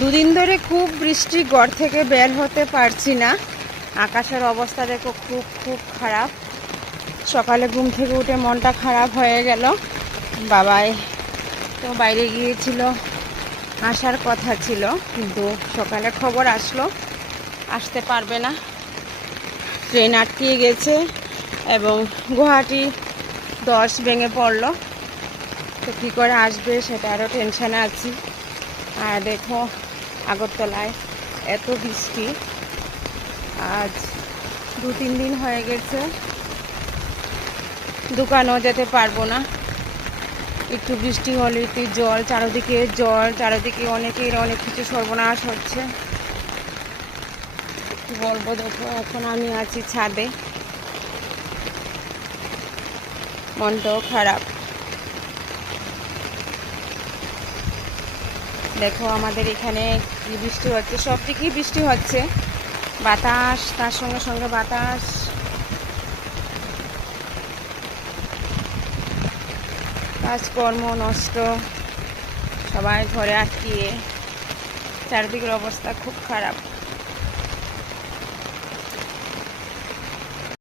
দুদিন ধরে খুব বৃষ্টি, ঘর থেকে বের হতে পারছি না। আকাশের অবস্থা দেখো খুব খুব খারাপ। সকালে ঘুম থেকে উঠে মনটা খারাপ হয়ে গেল। বাবাই তো বাইরে গিয়েছিল, আসার কথা ছিল, কিন্তু সকালে খবর আসলো আসতে পারবে না, ট্রেন আটকিয়ে গেছে এবং গুয়াহাটি 10 ভেঙে পড়লো। তো কী করে আসবে সেটা আরও টেনশানে আছি। আর দেখো আগরতলায় এত বৃষ্টি, আজ 2-3 দিন হয়ে গেছে, দোকানও যেতে পারবো না। একটু বৃষ্টি হলে একটু জল, চারদিকে অনেকের অনেক কিছু সর্বনাশ হচ্ছে। কি বলবো, দেখো এখন আমি আছি ছাদে, মনটাও খারাপ। দেখো আমাদের এখানে কি বৃষ্টি হচ্ছে, সব দিকেই বৃষ্টি হচ্ছে, বাতাস, তার সঙ্গে সঙ্গে বাতাস। কাজকর্ম নষ্ট, সবাই ঘরে আটকিয়ে, চারদিকের অবস্থা খুব খারাপ।